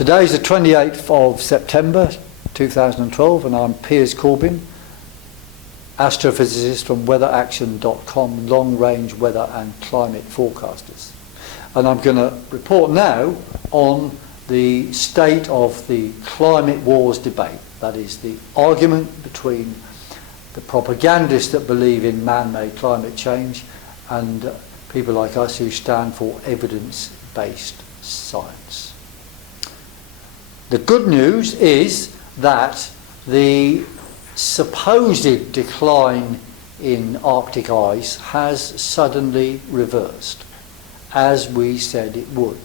Today is the 28th of September 2012 and I'm Piers Corbyn, astrophysicist from weatheraction.com, long-range weather and climate forecasters. And I'm going to report now on the state of the climate wars debate. That is the argument between the propagandists that believe in man-made climate change and people like us who stand for evidence-based science. The good news is that the supposed decline in Arctic ice has suddenly reversed, as we said it would.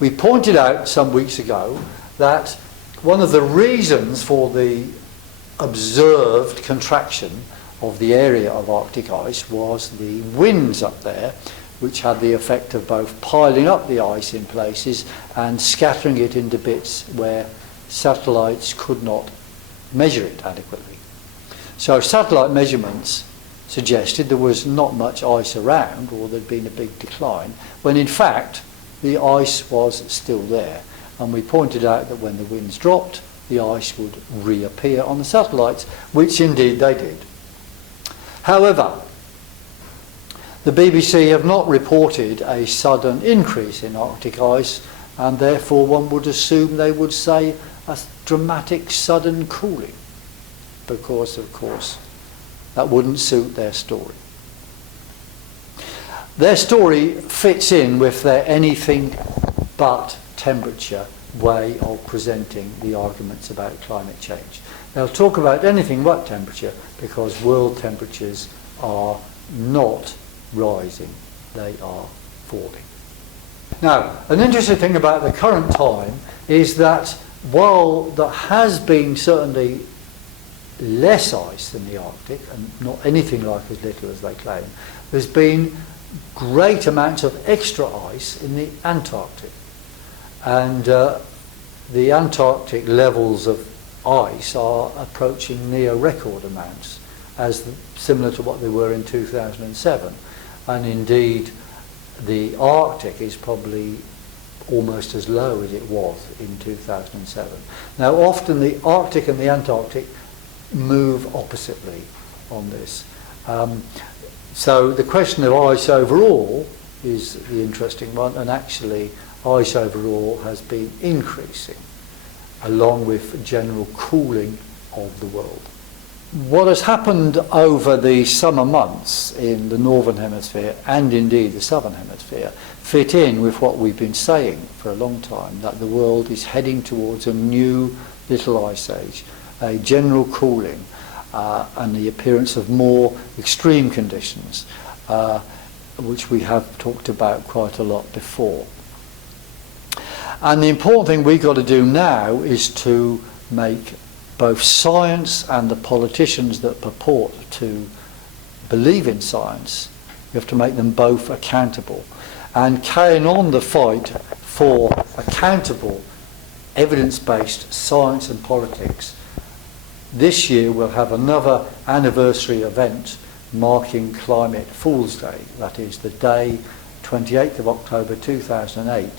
We pointed out some weeks ago that one of the reasons for the observed contraction of the area of Arctic ice was the winds up there, which had the effect of both piling up the ice in places and scattering it into bits where satellites could not measure it adequately. So satellite measurements suggested there was not much ice around, or there'd been a big decline, when in fact the ice was still there. And we pointed out that when the winds dropped, the ice would reappear on the satellites, which indeed they did. However, the BBC have not reported a sudden increase in Arctic ice, and therefore one would assume they would say a dramatic sudden cooling, because of course that wouldn't suit their story. Their story fits in with their anything but temperature way of presenting the arguments about climate change. They'll talk about anything but temperature because world temperatures are not rising, they are falling. Now, an interesting thing about the current time is that while there has been certainly less ice than the Arctic, and not anything like as little as they claim, there's been great amounts of extra ice in the Antarctic. And the Antarctic levels of ice are approaching near record amounts, similar to what they were in 2007. And indeed, the Arctic is probably almost as low as it was in 2007. Now, often the Arctic and the Antarctic move oppositely on this. So the question of ice overall is the interesting one, and actually ice overall has been increasing along with general cooling of the world. What has happened over the summer months in the northern hemisphere and indeed the southern hemisphere fit in with what we've been saying for a long time, that the world is heading towards a new little ice age, a general cooling and the appearance of more extreme conditions, which we have talked about quite a lot before. And the important thing we've got to do now is to make both science and the politicians that purport to believe in science, we have to make them both accountable. And carrying on the fight for accountable, evidence-based science and politics, this year we'll have another anniversary event marking Climate Fool's Day. That is the day, 28th of October 2008,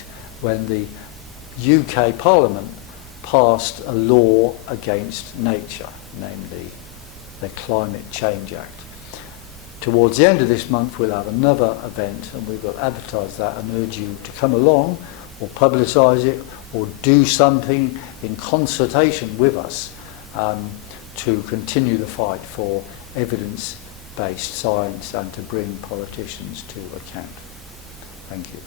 when the UK Parliament passed a law against nature, namely the Climate Change Act. Towards the end of this month we'll have another event, and we will advertise that and urge you to come along or publicise it or do something in consultation with us to continue the fight for evidence-based science and to bring politicians to account. Thank you.